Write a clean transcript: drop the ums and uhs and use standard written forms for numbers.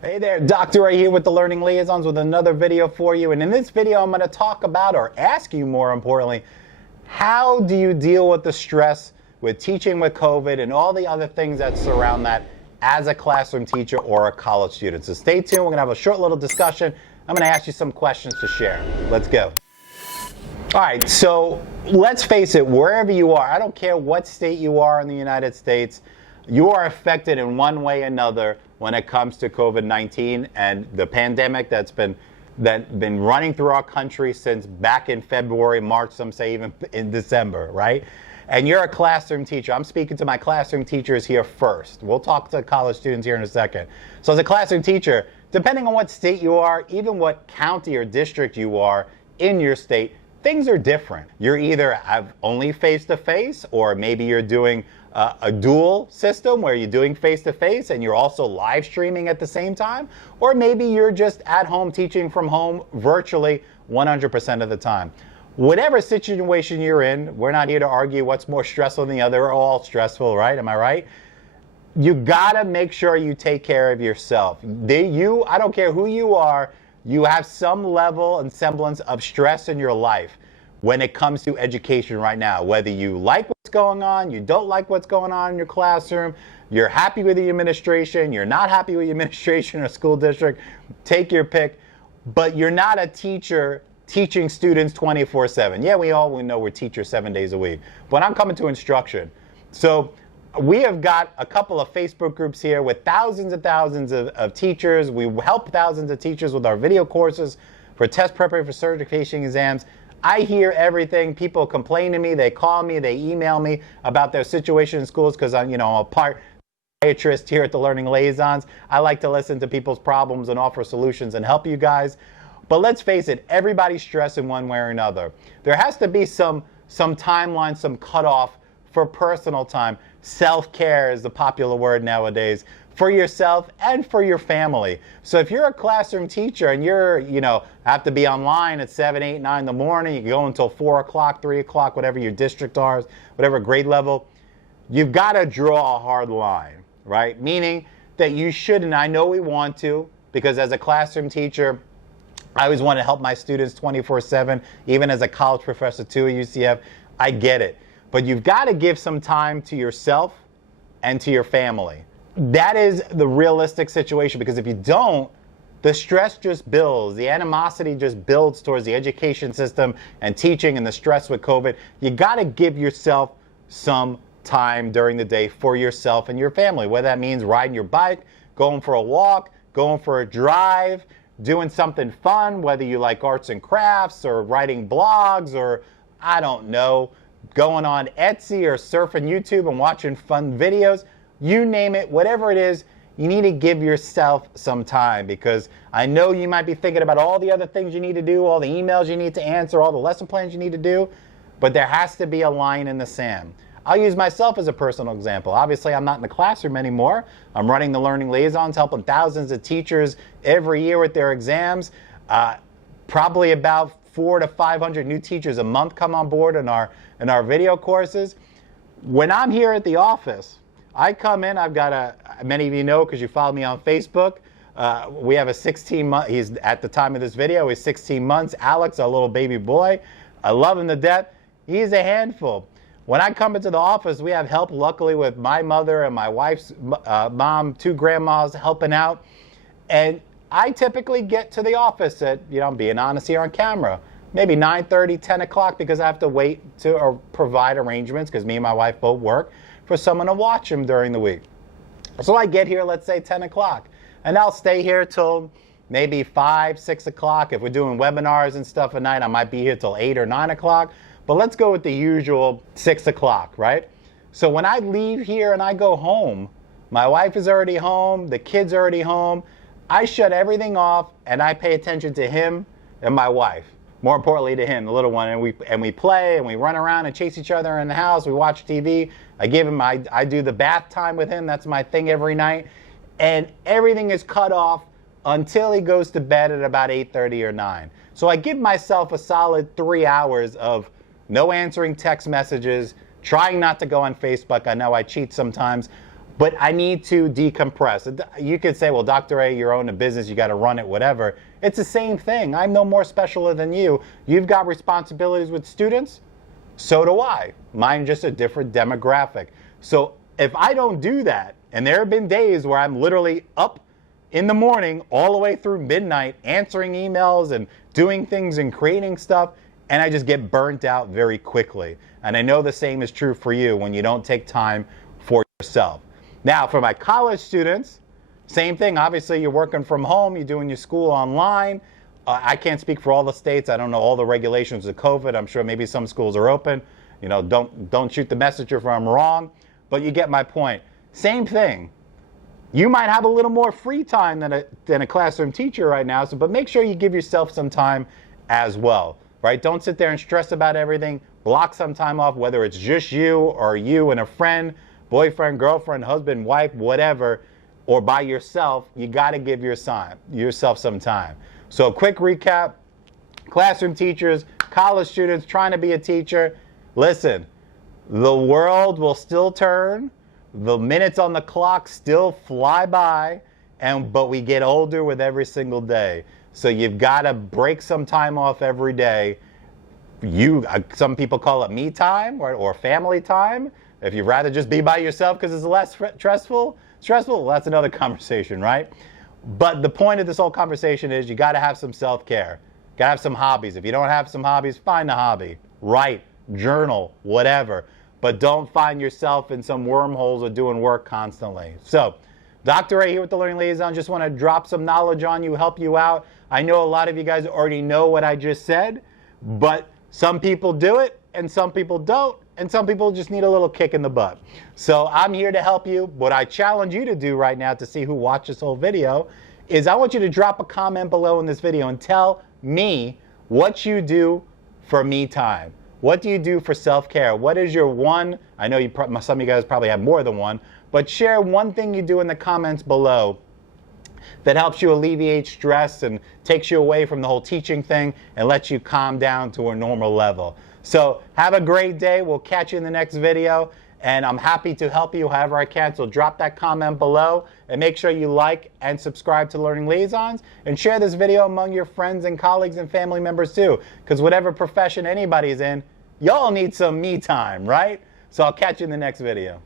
Hey there, Dr. Ray here with the Learning Liaisons with another video for you. And in this video, I'm going to talk about, or ask you more importantly, how do you deal with the stress with teaching with COVID and all the other things that surround that as a classroom teacher or a college student. So stay tuned. We're going to have a short little discussion. I'm going to ask you some questions to share. Let's go. All right, so let's face it, wherever you are, I don't care what state you are in the United States, you are affected in one way or another when it comes to COVID-19 and the pandemic that's been running through our country since back in February, March, some say even in December, right? And you're a classroom teacher. I'm speaking to my classroom teachers here first. We'll talk to college students here in a second. So as a classroom teacher, depending on what state you are, even what county or district you are in your state, things are different. You're either have only face-to-face, or maybe you're doing a dual system where you're doing face-to-face and you're also live streaming at the same time, or maybe you're just at home teaching from home virtually 100% of the time. Whatever situation you're in, we're not here to argue what's more stressful than the other. They're all stressful, right? Am I right? You gotta make sure you take care of yourself. I don't care who you are, you have some level and semblance of stress in your life when it comes to education right now. Whether you like what's going on, you don't like what's going on in your classroom, you're happy with the administration, you're not happy with the administration or school district, take your pick, but you're not a teacher teaching students 24/7. Yeah, we know we're teachers 7 days a week, but I'm coming to instruction. So we have got a couple of Facebook groups here with thousands and thousands of teachers. We help thousands of teachers with our video courses for test preparation for certification exams. I hear everything. People complain to me, they call me, they email me about their situation in schools because I'm a psychiatrist here at the Learning Liaisons. I like to listen to people's problems and offer solutions and help you guys. But let's face it, everybody's stressing one way or another. There has to be some timeline, some cutoff for personal time. Self-care is the popular word nowadays, for yourself and for your family. So if you're a classroom teacher and you're, have to be online at 7, 8, 9 in the morning, you can go until 4 o'clock, 3 o'clock, whatever your district are, whatever grade level, you've got to draw a hard line, right? Meaning that you shouldn't, I know we want to, because as a classroom teacher, I always want to help my students 24/7, even as a college professor too at UCF, I get it. But you've got to give some time to yourself and to your family. That is the realistic situation, because if you don't, the stress just builds. The animosity just builds towards the education system and teaching and the stress with COVID. You got to give yourself some time during the day for yourself and your family, whether that means riding your bike, going for a walk, going for a drive, doing something fun, whether you like arts and crafts or writing blogs or, I don't know, going on Etsy or surfing YouTube and watching fun videos. You name it, whatever it is, you need to give yourself some time, because I know you might be thinking about all the other things you need to do, all the emails you need to answer, all the lesson plans you need to do, but there has to be a line in the sand. I'll use myself as a personal example. Obviously, I'm not in the classroom anymore. I'm running the Learning Liaisons, helping thousands of teachers every year with their exams. Probably about 400 to 500 new teachers a month come on board in our video courses. When I'm here at the office, I come in, I've got many of you know because you follow me on Facebook, we have a 16-month, he's at the time of this video, he's 16 months, Alex, our little baby boy. I love him to death. He's a handful. When I come into the office, we have help, luckily, with my mother and my wife's mom, 2 grandmas helping out. And I typically get to the office at, I'm being honest here on camera, maybe 9:30, 10 o'clock, because I have to wait to provide arrangements, because me and my wife both work, for someone to watch him during the week. So I get here, let's say 10 o'clock, and I'll stay here till maybe 5, 6 o'clock. If we're doing webinars and stuff at night, I might be here till 8 or 9 o'clock, but let's go with the usual 6 o'clock, right? So when I leave here and I go home, my wife is already home, the kid's already home, I shut everything off and I pay attention to him and my wife. More importantly to him, the little one, and we play and we run around and chase each other in the house. We watch TV. I do the bath time with him. That's my thing every night. And everything is cut off until he goes to bed at about 8:30 or 9. So I give myself a solid 3 hours of no answering text messages, trying not to go on Facebook. I know I cheat sometimes. but I need to decompress. You could say, well, Dr. A, you're owning a business, you got to run it, whatever. It's the same thing. I'm no more special than you. You've got responsibilities with students. So do I. Mine just a different demographic. So if I don't do that, and there have been days where I'm literally up in the morning all the way through midnight answering emails and doing things and creating stuff, and I just get burnt out very quickly. And I know the same is true for you when you don't take time for yourself. Now, for my college students, same thing. Obviously, you're working from home, you're doing your school online. I can't speak for all the states. I don't know all the regulations of COVID. I'm sure maybe some schools are open. You know, don't shoot the messenger if I'm wrong, but you get my point. Same thing. You might have a little more free time than a classroom teacher right now, but make sure you give yourself some time as well, right? Don't sit there and stress about everything. Block some time off, whether it's just you or you and a friend, boyfriend, girlfriend, husband, wife, whatever, or by yourself. You got to give yourself some time. So quick recap, classroom teachers, college students trying to be a teacher. Listen, the world will still turn. The minutes on the clock still fly by, but we get older with every single day. So you've got to break some time off every day. Some people call it me time or family time. If you'd rather just be by yourself because it's less stressful, well, that's another conversation, right? But the point of this whole conversation is you got to have some self-care. Got to have some hobbies. If you don't have some hobbies, find a hobby. Write, journal, whatever. But don't find yourself in some wormholes or doing work constantly. So, Dr. A here with the Learning Liaison. Just want to drop some knowledge on you, help you out. I know a lot of you guys already know what I just said, but some people do it and some people don't, and some people just need a little kick in the butt. So I'm here to help you. What I challenge you to do right now to see who watched this whole video is I want you to drop a comment below in this video and tell me what you do for me time. What do you do for self-care? What is your one, I know some of you guys probably have more than one, but share one thing you do in the comments below that helps you alleviate stress and takes you away from the whole teaching thing and lets you calm down to a normal level. So have a great day. We'll catch you in the next video. And I'm happy to help you however I can. So drop that comment below and make sure you like and subscribe to Learning Liaisons and share this video among your friends and colleagues and family members too. Because whatever profession anybody's in, y'all need some me time, right? So I'll catch you in the next video.